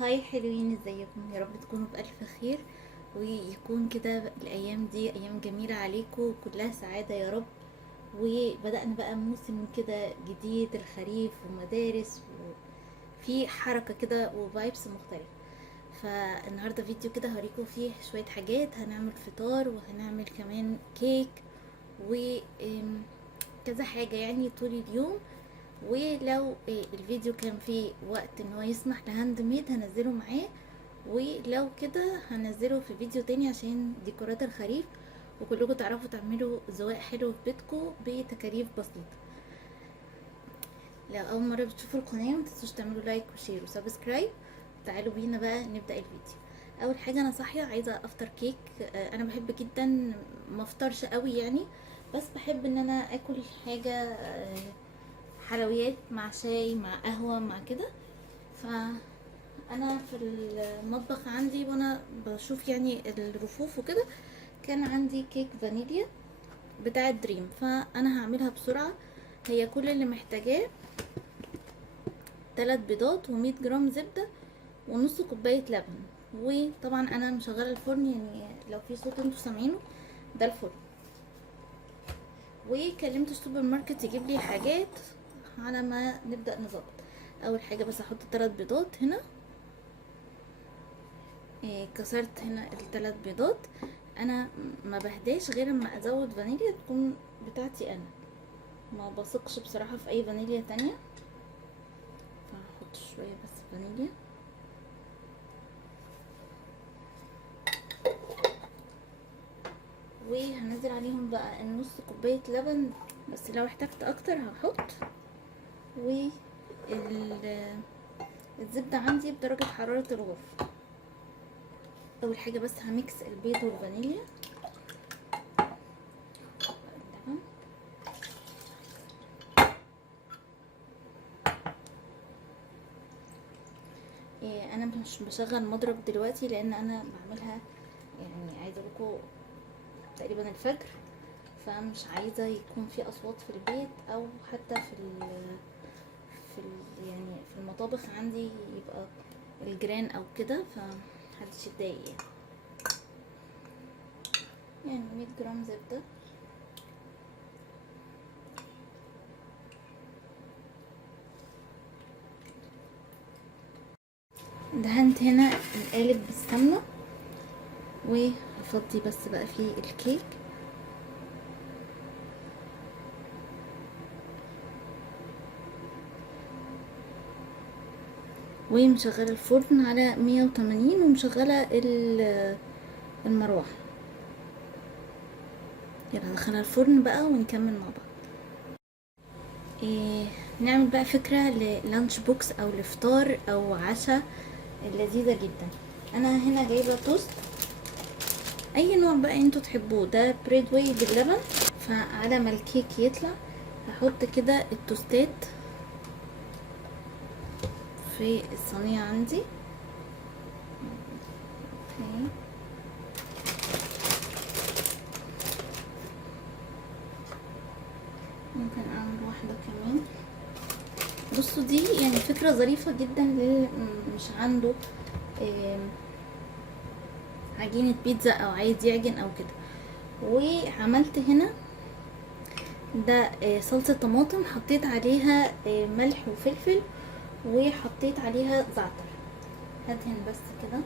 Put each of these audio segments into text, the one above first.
هاي حلوين، ازيكم؟ يا رب تكونوا بألف خير، ويكون كده الأيام دي أيام جميلة عليكم كلها سعادة يا رب. وبدأنا بقى موسم كده جديد، الخريف ومدارس وفي حركة كده وفايبس مختلفة. فالنهاردة فيديو كده هوريكم فيه شوية حاجات، هنعمل فطار وهنعمل كمان كيك وكذا حاجة يعني طول اليوم. ولو الفيديو كان فيه وقت ان هو يسمح لهاند ميد هنزله معاه، ولو كده هنزله في فيديو تاني عشان ديكورات الخريف وكلكم تعرفوا تعملوا ذواق حلو في بيتكم بتكاليف بسيطة. لو اول مرة بتشوفوا القناة متنسوش تعملوا لايك وشير وسبسكرايب. تعالوا بينا بقى نبدأ الفيديو. اول حاجة انا صاحية عايزة افطر كيك. انا بحب جدا ما افطرش قوي يعني، بس بحب ان انا اكل حاجة حلويات مع شاي مع قهوة مع كده. فانا في المطبخ عندي وانا بشوف يعني الرفوف وكده، كان عندي كيك فانيليا بتاع دريم، فانا هعملها بسرعة. هي كل اللي محتاجاه 3 بيضات و100 جرام زبدة ونص كوباية لبن. وطبعا انا مشغله الفرن، يعني لو في صوت انتوا سامعينه ده الفرن. وكلمت السوبر ماركت يجيب لي حاجات على ما نبدأ نظبط. اول حاجة بس احط 3 بيضات هنا. كسرت هنا الثلاث بيضات. انا ما بهداش غير اما ازود فانيليا تكون بتاعتي انا، ما بثقش بصراحة في اي فانيليا تانية، فهحط شوية بس فانيليا. وهنزل عليهم بقى النص كوباية لبن، بس لو احتجت اكتر هحط. الزبدة عندي بدرجة حرارة الغرفة. اول حاجة بس هميكس البيض والفانيليا. اللبن. انا مش بشغل مضرب دلوقتي لان انا بعملها، يعني عايزه لكم تقريبا الفجر، فمش عايزه يكون في اصوات في البيت او حتى يعني في المطابخ عندي يبقى الجيران او كده، فمحدش يتضايق يعني 100 جرام زبده. دهنت هنا القالب بالسمنه، وهفضي بس بقى فيه الكيك. ومشغله الفرن على 180 ومشغله المروحه. يلا ندخلها الفرن بقى ونكمل مع بعض. نعمل بقى فكرة للانش بوكس او لفطار او عشاء لذيذة جدا. انا هنا جايبة توست اي نوع بقى انتوا تحبوه، ده بريد واي باللبن. فعلى ما الكيك يطلع هحط كده التوستات في الصينية عندي. اوكي. ممكن اعمل واحدة كمان. بصوا دي يعني فكرة ظريفة جدا للي مش عنده عجينة بيتزا او عايز يعجن او كده. وعملت هنا ده صلصة طماطم، حطيت عليها ملح وفلفل وحطيت عليها زعتر. هدهن بس كده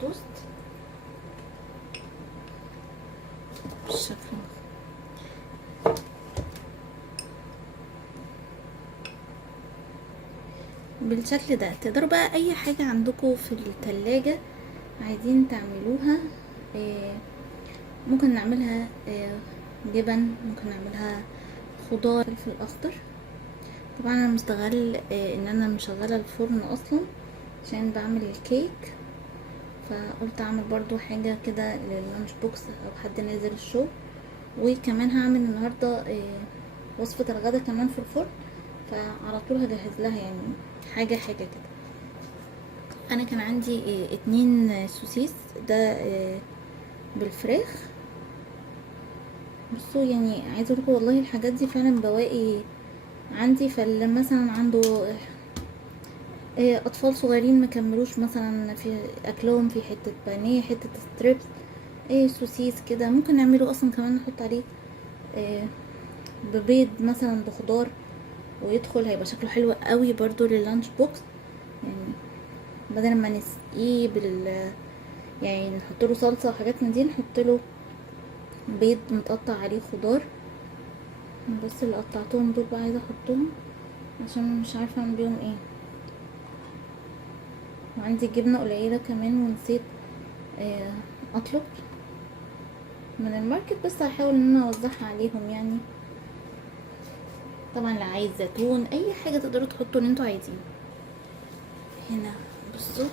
توست بالشكل ده. بالشكل ده تقدروا بقى اي حاجة عندكم في التلاجة عايزين تعملوها. ممكن نعملها جبن، ممكن نعملها خضار، فلفل اخضر. طبعا انا مستغل ان انا مشغله الفرن اصلا عشان بعمل الكيك، فقلت اعمل برضو حاجة كده لللانش بوكس او حد نازل الشغل. وكمان هعمل النهاردة وصفة الغدا كمان في الفرن، فعلى طول هجهز لها يعني حاجة حاجة كده. انا كان عندي 2 سوسيس ده بالفراخ. بصوا يعني عايزه اقولكم والله الحاجات دي فعلا بواقي عندي، فاللي مثلا عنده اطفال صغيرين مكملوش مثلا في اكلهم، في حتة بانيه، حتة ستريبس، سوسيس كده، ممكن نعمله اصلا كمان نحط عليه آه، ببيض مثلا بخضار ويدخل، هيبقى شكله حلو قوي برضو لللانش بوكس. يعني بدل ما نسقيه يعني نحط له صلصه وحاجات من دي، نحط له بيض متقطع عليه خضار. بس اللي قطعتهم دول بقى عايزه احطهم عشان مش عارفه اعمل بيهم ايه. وعندي جبنه قليله كمان ونسيت اطلب من الماركت، بس هحاول ان انا اوزعها عليهم يعني. طبعا اللي عايز زيتون اي حاجه تقدروا تحطوا اللي انتوا عايزينه. هنا بصوا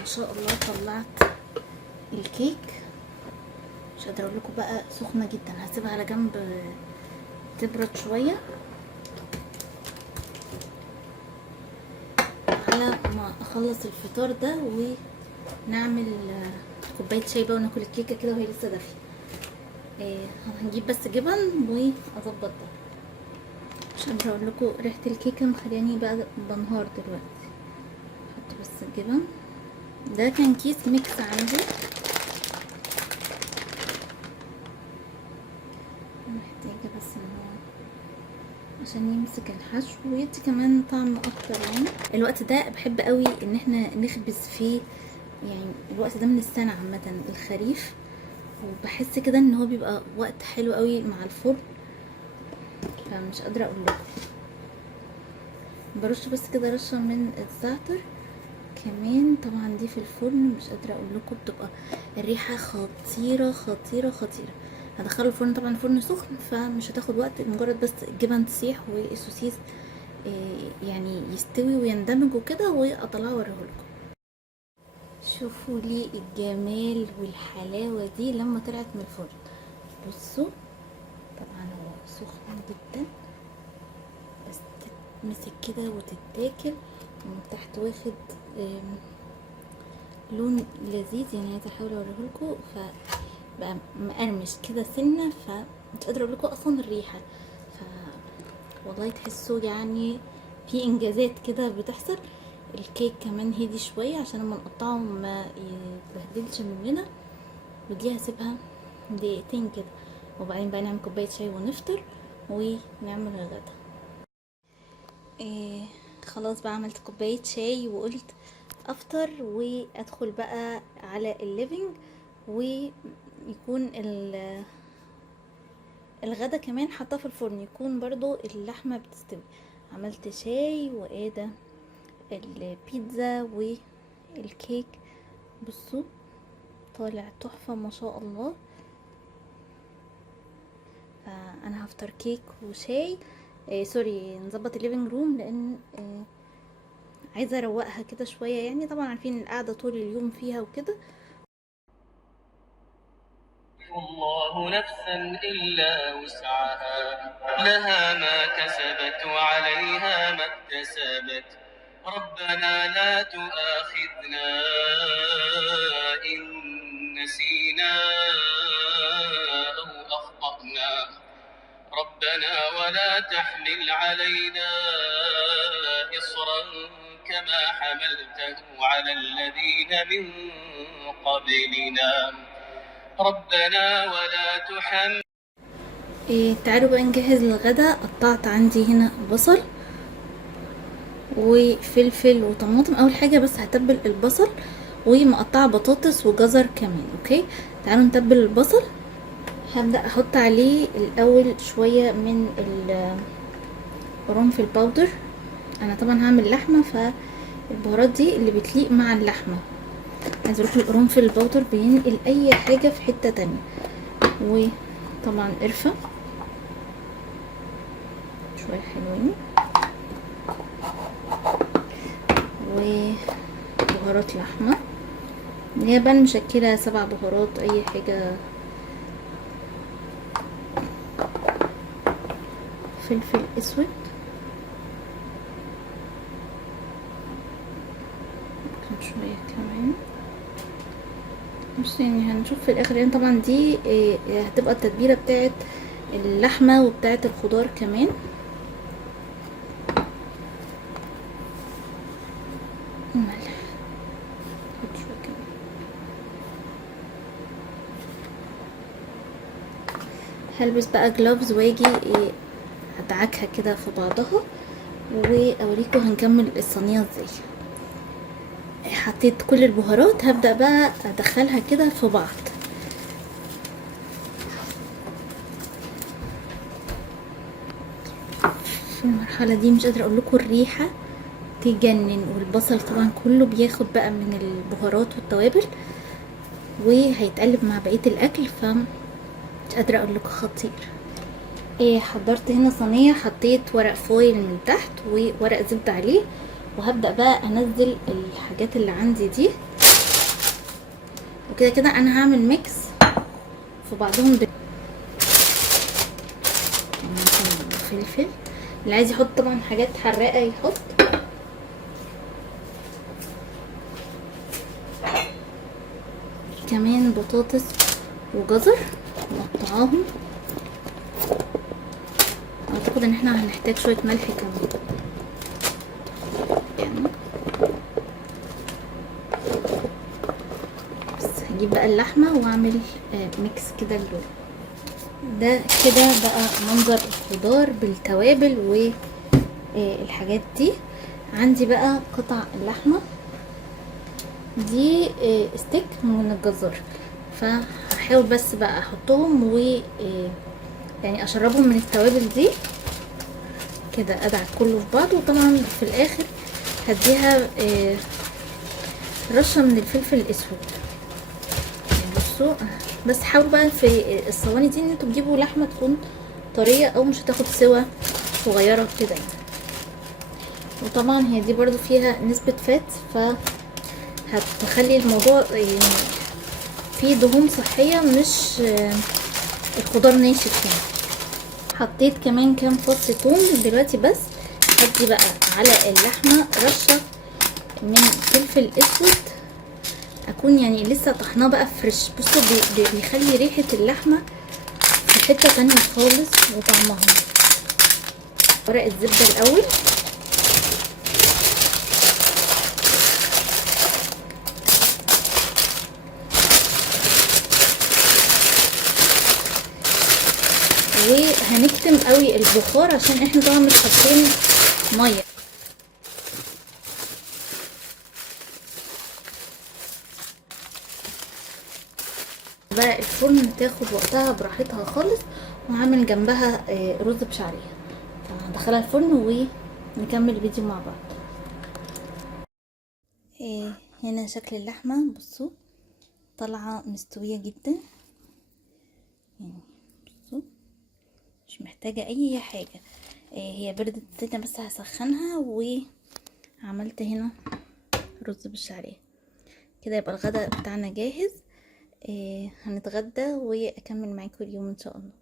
ان شاء الله طلعت الكيك. مش قادره اقول لكم بقى، سخنه جدا. هسيبها على جنب تبرد شويه على ما اخلص الفطار ده ونعمل كوبايه شاي بقى وناكل الكيكه كده وهي لسه دافيه. هنجيب بس جبن واظبط ده. مش قادره اقول لكم ريحه الكيكه مخلياني بقى بنهار دلوقتي. احط بس الجبن. ده كان كيس ميكس عندي، محتاجه بس ان هو عشان يمسك الحشو ويدي كمان طعم اكتر. يعني الوقت ده بحب قوي ان احنا نخبز فيه، يعني الوقت ده من السنه عامه الخريف، وبحس كده ان هو بيبقى وقت حلو قوي مع الفرن. فمش قادره اقول لكم. برش بس كده رشه من الزعتر كمان. طبعا دي في الفرن مش قادره اقول لكم بتبقى الريحه خطيره خطيره خطيره. هدخله الفرن، طبعا الفرن سخن فمش هتاخد وقت، مجرد بس الجبن تسيح والسوسيس يعني يستوي ويندمج وكده واطلعه واوريهولكم. شوفوا لي الجمال والحلاوه دي لما طلعت من الفرن. بصوا طبعا هو سخن جدا بس تتمسك كده وتتاكل من تحت، واخد لون لذيذ. يعني عايزه احاول اوريهولكم، فبقى مقرمش كده سنه، فمش قادره اقول لكم اصلا الريحه. والله تحسوا يعني في انجازات كده بتحصل. الكيك كمان هدي شويه عشان لما نقطعه ما يتبهدلش مننا. ودي هسيبها دقيقتين كده، وبعدين بقى نعمل كوبايه شاي ونفطر ونعمل الغدا. خلاص بقى عملت كوبايه شاي وقلت افطر وادخل بقى على الليفينج، ويكون الغدا كمان حطاه في الفرن، يكون برضو اللحمه بتستوي. عملت شاي وده البيتزا والكيك. بصوا طالع تحفه ما شاء الله. فانا هفطر كيك وشاي. سوري، نظبط الليفينج روم لان عايزه اروقها كده شويه. يعني طبعا عارفين القعده طول اليوم فيها وكده. الله نفسا إلا وسعها، لها ما كسبت وعليها ما اكتسبت. ربنا لا تؤاخذنا إن نسينا أو أخطأنا. ربنا ولا تحمل علينا إصرا كما حملته على الذين من قبلنا. ربنا ولا تحمل. تعالوا بقى نجهز الغدا. قطعت عندي هنا بصل وفلفل وطماطم. اول حاجه بس هتبل البصل، ومقطعه بطاطس وجزر كمان. اوكي، تعالوا نتبل البصل. هبدا احط عليه الاول شويه من القرنفل باودر. انا طبعا هعمل لحمه، فالبهارات دي اللي بتليق مع اللحمه. عايزه اقول القرنفل الباودر بينقل اي حاجه في حته تانية. وطبعا قرفه شويه حلوين، وبهارات لحمه اللي هي بقى مشكله 7 بهارات اي حاجه. فلفل اسود، شويه كمان. بص يعني هنشوف في الاخر. يعني طبعا دي هتبقى التتبيله بتاعت اللحمه وبتاعت الخضار كمان. ملح، حط شوية كمان. هلبس بقى جلوفز واجي ادعكها كده في بعضها واوريكم هنكمل الصينيه ازاي. حطيت كل البهارات، هبدأ بقى ادخلها كده في بعض. في المرحله دي مش قادره اقول لكم الريحه تجنن، والبصل طبعا كله بياخد بقى من البهارات والتوابل وهيتقلب مع بقيه الاكل، فمش قادره اقول لكم خطير. حضرت هنا صينيه، حطيت ورق فويل من تحت وورق زبده عليه، وهبدأ بقى انزل الحاجات اللي عندي دي، وكده كده انا هعمل ميكس في بعضهم فلفل، اللي عايز يحط طبعا حاجات حراقه يحط. كمان بطاطس وجزر مقطعاهم، اعتقد ان احنا هنحتاج شويه ملح كمان يعني. بس هجيب بقى اللحمه واعمل ميكس كده اللون ده. كده بقى منظر الخضار بالتوابل والحاجات دي. عندي بقى قطع اللحمه دي ستيك من الجزار، فهحاول بس بقى احطهم و يعني اشربهم من التوابل دي كده، ادعك كله في بعض. وطبعا في الاخر هديها رشه من الفلفل الاسود. يعني بصوا، بس حاولوا بقى في الصواني دي ان انتوا تجيبوا لحمه تكون طريه او مش هتاخد سوا صغيره كده يعني. وطبعا هي دي برضو فيها نسبه فات، فهتخلي الموضوع يعني فيه دهون صحيه، مش الخضار ناشف يعني. حطيت كمان كام فص ثوم دلوقتي. بس هدي بقى على اللحمه رشه من فلفل اسود، اكون يعني لسه طحناه بقى فريش. بصوا بيخلي ريحه اللحمه في حته تانية خالص وطعمها. ورق الزبده الاول، وهنكتم قوي البخار عشان احنا طبعا مش حاطين ميه. بقى الفرن تاخد وقتها براحتها خالص، وهعمل جنبها رز بشعريه، فهدخلها الفرن ونكمل الفيديو مع بعض. هنا شكل اللحمه، بصوا طالعه مستويه جدا يعني. بصوا مش محتاجه اي حاجه. هي بردت سنه، بس هسخنها. وعملت هنا رز بالشعريه كده، يبقى الغداء بتاعنا جاهز. هنتغدى واكمل معاكم اليوم ان شاء الله.